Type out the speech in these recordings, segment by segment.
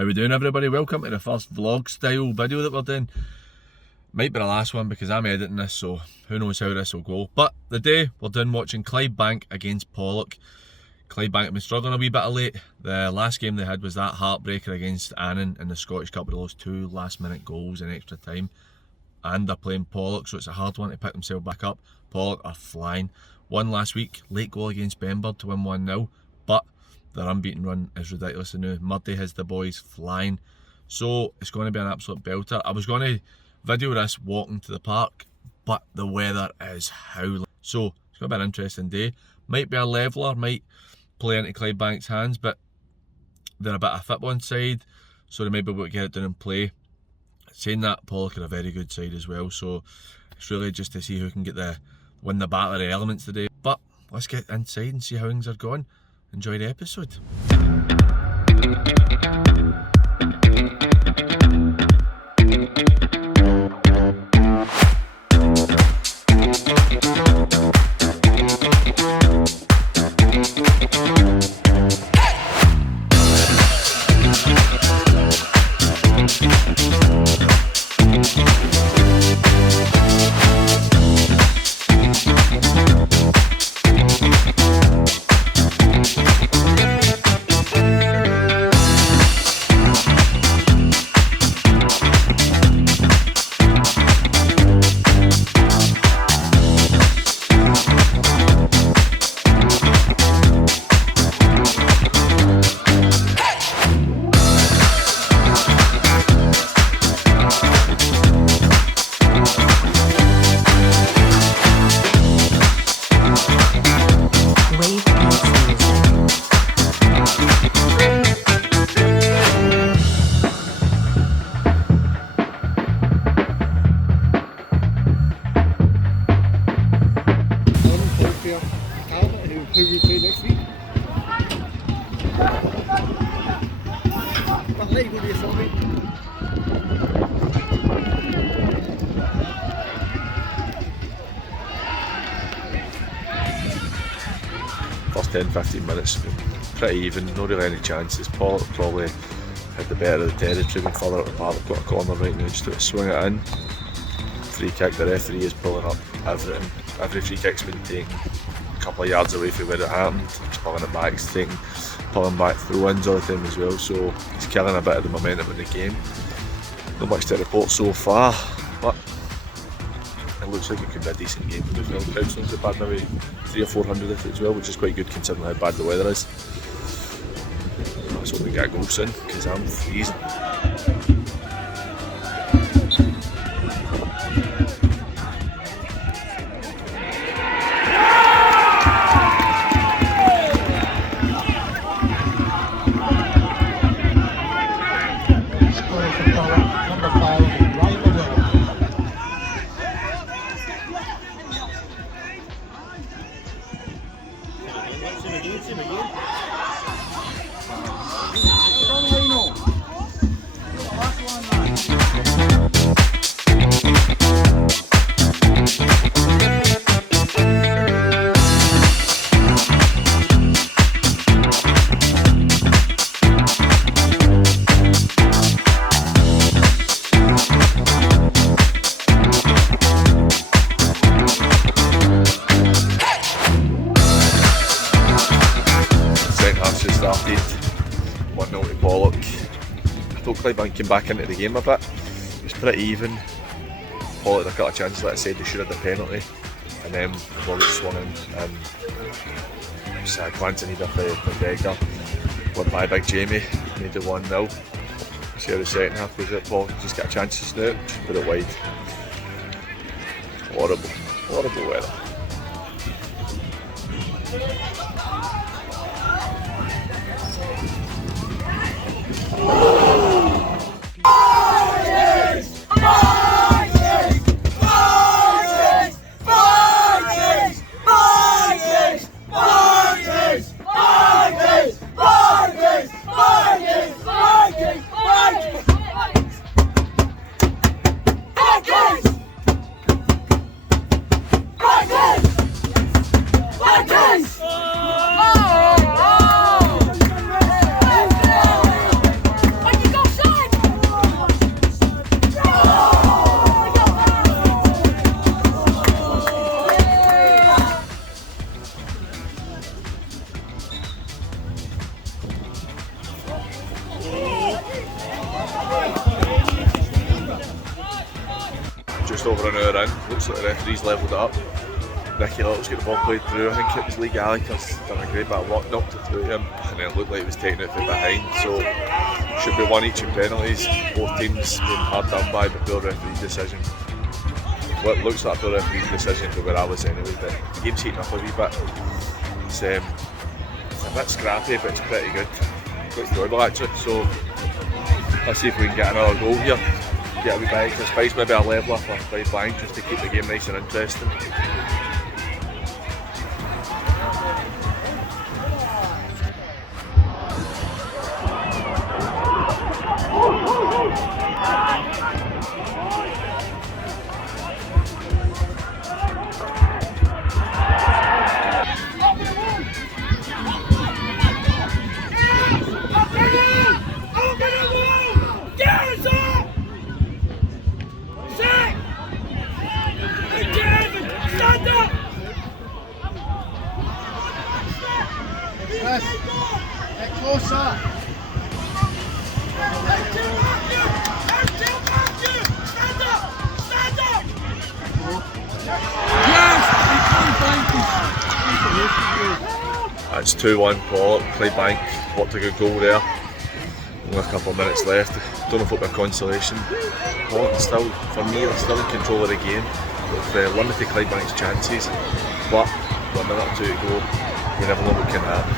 How we doing, everybody? Welcome to the first vlog style video that we're doing. Might be the last one because I'm editing this, so who knows how this will go. But the day we're doing watching Clydebank against Pollock. Clydebank have been struggling a wee bit of late. The last game they had was that heartbreaker against Annan in the Scottish Cup. They lost 2 last-minute goals in extra time, and they're playing Pollock, so it's a hard one to pick themselves back up. Pollock are flying. Won last week, late goal against Benburn to win 1-0, but their unbeaten run is ridiculous. And now Murday has the boys flying, so it's going to be an absolute belter. I was going to video this walking to the park, but the weather is howling, so it's going to be an interesting day. Might be a leveller, might play into Clydebank's hands, but they're a bit of a fit one side, so they may be able to get it down and play. Saying that, Pollock are a very good side as well, so it's really just to see who can win the battle of the elements today. But let's get inside and see how things are going. Enjoy the episode. Who you play next week? But let you go to your survey. First 10-15 minutes, pretty even, no really any chances. Pollock probably had the better of the territory. When further up the park, got a corner right now, just to swing it in. Free kick, the referee is pulling up everything. Every free kick's been taken a couple of yards away from where it happened. He's pulling it back, he's pulling back throw-ins all the time as well, so he's killing a bit of the momentum in the game. Not much to report so far, but it looks like it could be a decent game as well. The crowd's not too bad, maybe 300 or 400 if as well, which is quite good considering how bad the weather is. Let's hope we get a goal soon, because I'm freezing. Started 1-0 to Pollock. I thought Clydebank came back into the game a bit. It was pretty even. Pollock had a couple of chances, like I said, they should have the penalty, and then the ball got swung in. And just a glancing either for Beggar, went by Big Jamie, made it 1-0. See how the second half was it. Pollock just got a chance to snoop, just put it wide. Horrible weather. just over an hour in. Looks like the referee's levelled it up. Ricky Little's got the ball played through. I think it was Lee Gallagher's done a great bit of work, knocked it through him, and then it looked like he was taking it from behind. So should be one each in penalties. Both teams being hard done by the poor referee's decision. Well, it looks like a poor referee's decision for where I was anyway, but the game's heating up a wee bit. It's a bit scrappy, but it's pretty good. Quite enjoyable actually. So let's see if we can get another goal here. Get a wee bit extra spice, maybe a leveller for Clydebank just to keep the game nice and interesting. Yes, get closer. That's 2-1 Pollock. Clydebank worked a good goal there. Only a couple of minutes left. Don't know if it'll be a consolation. Pollock still, for me, they're still in control of the game. They've limited Clydebank's chances, but with a minute or two to go, you never know what can happen.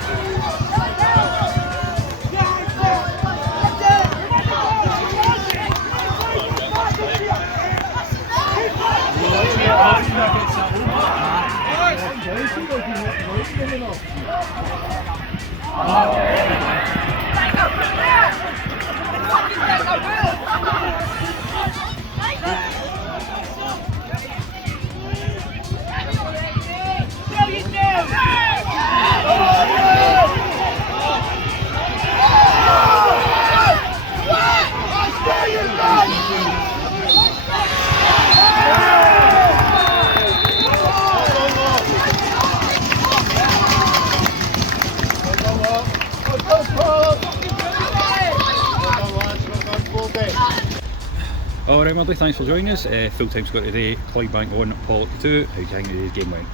Alright, Mudley, thanks for joining us. Full-time score today, Clydebank 1, Pollock 2. How do you think today's game went?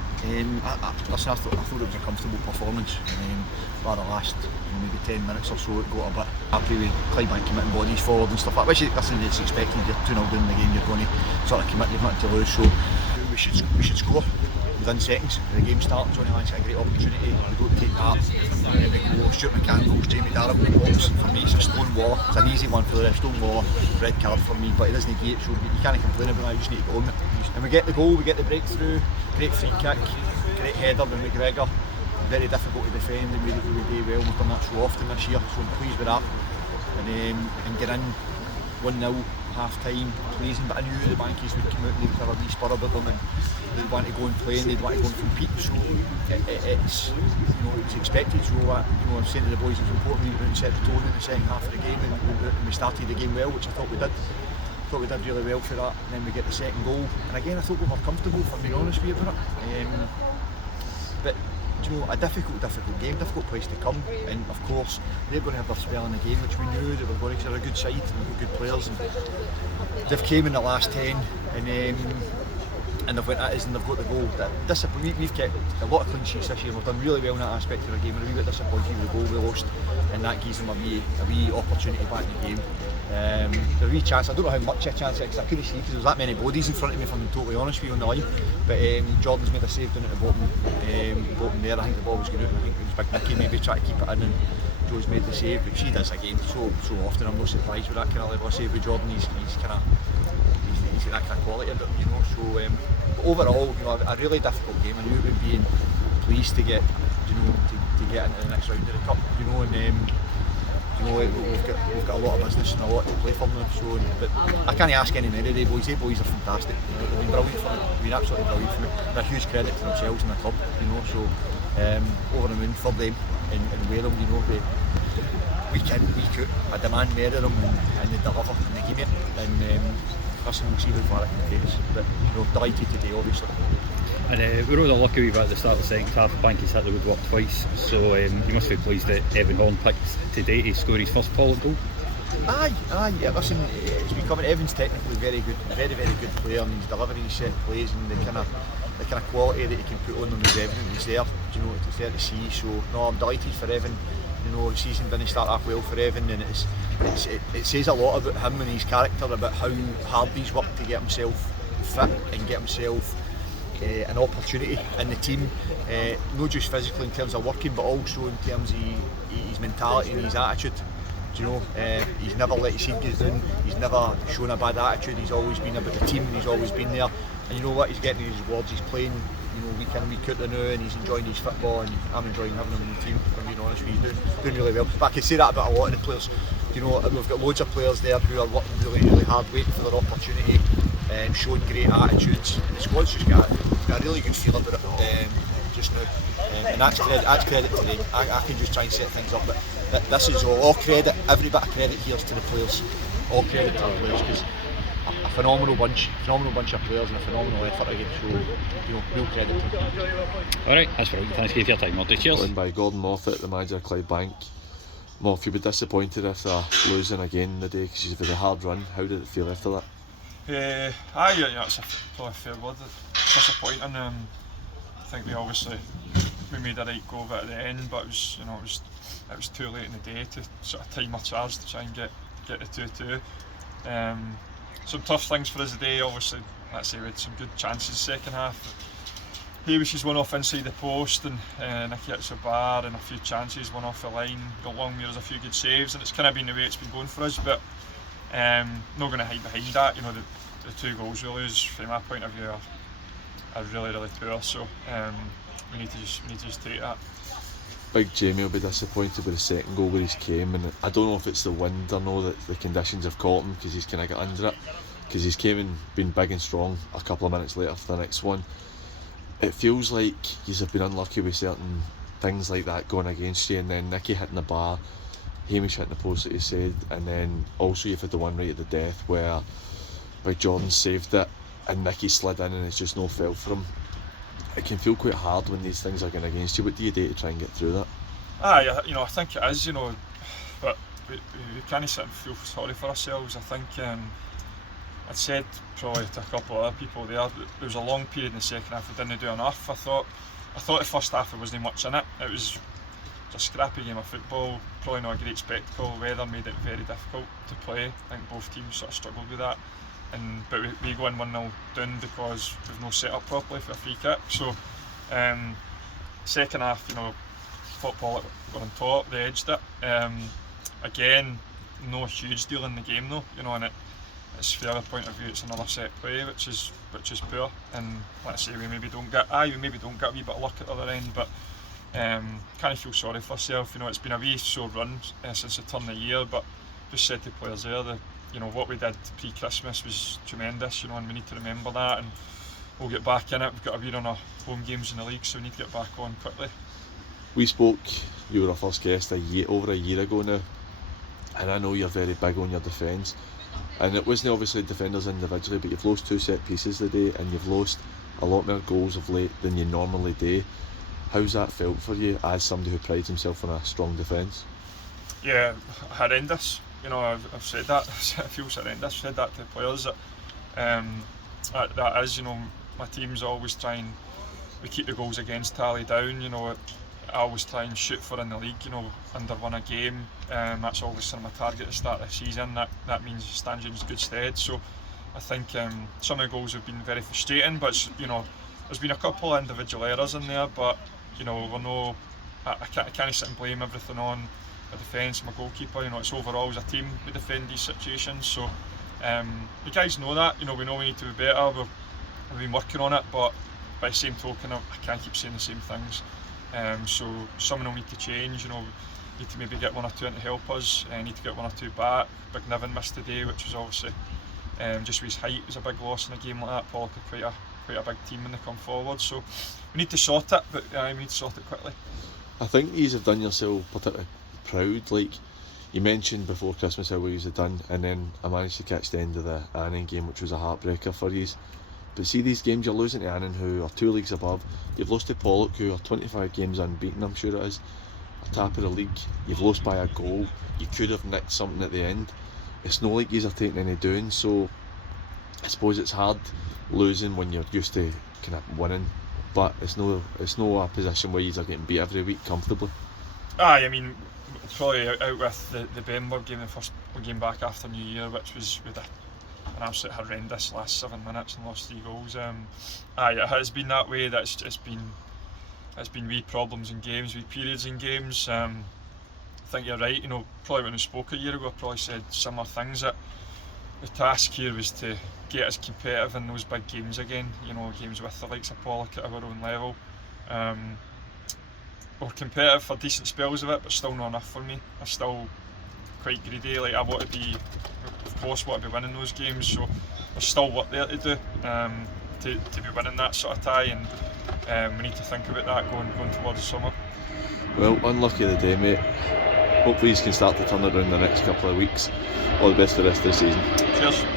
Listen, I thought it was a comfortable performance. By the last maybe 10 minutes or so, it got a bit happy with Clydebank committing bodies forward and stuff like that. Which listen, it's expected. You're 2-0 down in the game, you're going to sort of commit, you've nothing to lose. So we should score within seconds. The game starts. Johnny Lance had a great opportunity. We don't take that. There we go. Stuart McCann goes. Jamie Darrell walks. For me, it's a stone wall. It's an easy one for the rest. Stone wall. Red card for me, but it doesn't get it. So you can't complain about that. You just need to go on it. And we get the goal. We get the breakthrough. Great free kick. Great header by McGregor. Very difficult to defend, and we do well. We've done that so often this year, so I'm pleased with that. And get in 1-0 half time, pleasing. But I knew the Bankies would come out and they'd have a wee spur about them, and they'd want to go and play, and they'd want to go and compete. So it's it's expected. So I'm saying to the boys, it's important we went and set the tone in the second half of the game, and we started the game well, which I thought we did. Thought we did really well for that, and then we get the second goal. And again, I thought we were comfortable, if I'm being honest with you about it. But a difficult game, difficult place to come, and of course they're going to have their spell in the game, which we knew they were going to. They're a good side and they've got good players, and they've came in the last 10 and they've went at us and they've got the goal. We've kept a lot of clean sheets this year. We've done really well in that aspect of the game. We're a wee bit disappointed with the goal we lost, and that gives them a wee opportunity back in the game. A wee chance. I don't know how much a chance it is, because I couldn't see because there was that many bodies in front of me, if I'm totally honest with you, on the line. But Jordan's made a save down at the bottom there. I think the ball was going out, and I think it was Big Nicky maybe trying to keep it in, and Joe's made the save. But she does again so often. I'm not surprised with that kind of level of save with Jordan. He's got that kind of quality about him, So but overall, a really difficult game. I knew it would be pleased to get to get into the next round of the cup. We've got a lot of business and a lot to play for now. So, but I can't ask any more of the boys. The boys are fantastic. They've been brilliant for me. They've been absolutely brilliant for me. They're a huge credit to themselves and the club. So over the moon for them and wear them. Week in, week out. I demand more of them, and they deliver and they give it. And listen, we'll see how far it can take us. But delighted today, obviously. And we rode a lucky wee bit at the start of the second half. Bankies hit the woodwork twice, so you must be pleased that Evan Horn picked today to score his first Pollock goal. Yeah, listen, it's becoming Evan's technically very good, very good player, and he's delivering his set plays, and the kind of quality that he can put on them is evident. He's there, you know, it's there to see. So no, I'm delighted for Evan. You know, the season didn't start off well for Evan, and it says a lot about him and his character, about how hard he's worked to get himself fit and get himself an opportunity in the team, not just physically in terms of working, but also in terms of his mentality and his attitude. You know, he's never let his head get down, he's never shown a bad attitude, he's always been about the team, and he's always been there. And you know what, he's getting his rewards, he's playing, you know, week in, week out now, and he's enjoying his football, and I'm enjoying having him in the team, if I'm being honest with you. He's doing really well. But I can say that about a lot of the players. You know, we've got loads of players there who are working really hard, waiting for their opportunity, showing great attitudes, and the squad's just got a really good feel about it just now. And that's credit to them. I can just try and set things up, but this is all credit, every bit of credit here is to the players. All credit to the players, because a phenomenal bunch of players and a phenomenal effort again, so you know, real credit to them. Alright, that's brilliant. Thanks for your time, Marty. Cheers. Joined by Gordon Moffat, the manager of Clydebank. Moff, you'll be disappointed if they're losing again the day, because you've had a hard run. How did it feel after that? Yeah, it's probably a fair word. Disappointing. I think we made a right go of it at the end, but it was too late in the day to sort of time our charge to try and get the 2-2. Some tough things for us today. Obviously, let's say we had some good chances second half. Hamis's one off inside the post, and Nicky hits the bar, and a few chances, one off the line. Longmuir's a few good saves, and it's kind of been the way it's been going for us. But not going to hide behind that. You know, the 2 goals we lose, from my point of view, are really poor. So we need to just take that. Big Jamie will be disappointed with the second goal where he's came, and I don't know if it's the wind or no that the conditions have caught him, because he's kind of got under it, because he's came and been big and strong a couple of minutes later for the next one. It feels like he's been unlucky with certain things like that going against you, and then Nicky hitting the bar, Hamish hitting the post that you said, and then also you've had the one right at the death where Jordan saved it and Nicky slid in and it's just no felt for him. It can feel quite hard when these things are going against you. What do you do to try and get through that? You know, I think it is, you know, but we can't sit and feel sorry for ourselves. I think I'd said probably to a couple of other people there was a long period in the second half we didn't do enough. I thought the first half there wasn't much in it. It was a scrappy game of football, probably not a great spectacle. Weather made it very difficult to play. I think both teams sort of struggled with that. But we go in 1-0 down because we've not set up properly for a free kick. So second half, you know, thought Pollock were on top, they edged it. Again, no huge deal in the game though, you know, and it's from the other point of view, it's another set play which is poor. And let's say we maybe don't get a wee bit of luck at the other end, but kind of feel sorry for ourselves. You know, it's been a wee sore run since the turn of the year, but just said to players there that, you know, what we did pre-Christmas was tremendous, you know, and we need to remember that, and we'll get back in it. We've got a wee run of home games in the league, so we need to get back on quickly. We spoke, you were our first guest over a year ago now, and I know you're very big on your defence, and it wasn't obviously defenders individually, but you've lost 2 set pieces today, and you've lost a lot more goals of late than you normally do. How's that felt for you as somebody who prides himself on a strong defence? Yeah, horrendous. You know, I've said that. I feel horrendous. I've said that to the players. That is, you know, my team's always trying. We keep the goals against tally down. You know, I always try and shoot for in the league. You know, under 1 a game. That's always sort of my target at the start of the season. That means it stands you in good stead. So I think some of the goals have been very frustrating. But you know, there's been a couple of individual errors in there. But you know, we're no. I can't sit and blame everything on the defence, my goalkeeper. You know, it's overall as a team we defend these situations. So the guys know that. You know, we know we need to be better. We've been working on it, but by the same token, I can't keep saying the same things. So someone will need to change. You know, need to maybe get 1 or 2 in to help us. Need to get 1 or 2 back. Big Niven missed today, which was obviously just with his height was a big loss in a game like that. Pollock are quite a big team when they come forward. So we need to sort it, but we need to sort it quickly. I think you have done yourself particularly proud. Like you mentioned before Christmas how well you had done, and then I managed to catch the end of the Annan game, which was a heartbreaker for you. But see these games, you're losing to Annan, who are 2 leagues above. You've lost to Pollock, who are 25 games unbeaten, I'm sure it is. top of the league, you've lost by a goal, you could have nicked something at the end. It's not like you're taking any doing, so I suppose it's hard losing when you're used to kind of winning, but it's no a position where you're getting beat every week comfortably. Aye, I mean, probably out with the Bamber game, the first game back after New Year, which was with an absolute horrendous last 7 minutes and lost 3 goals. Aye, it has been that way. It's been wee problems in games, wee periods in games. I think you're right. You know, probably when we spoke a year ago, I probably said similar things. That the task here was to get us competitive in those big games again. You know, games with the likes of Pollock at our own level. We're competitive for decent spells of it, but still not enough for me. I'm still quite greedy. Like, I want to be, of course, want to be winning those games. So there's still work there to do to be winning that sort of tie, and we need to think about that going towards the summer. Well, unlucky the day, mate. Hopefully you can start to turn it around the next couple of weeks. All the best for the rest of the season. Cheers.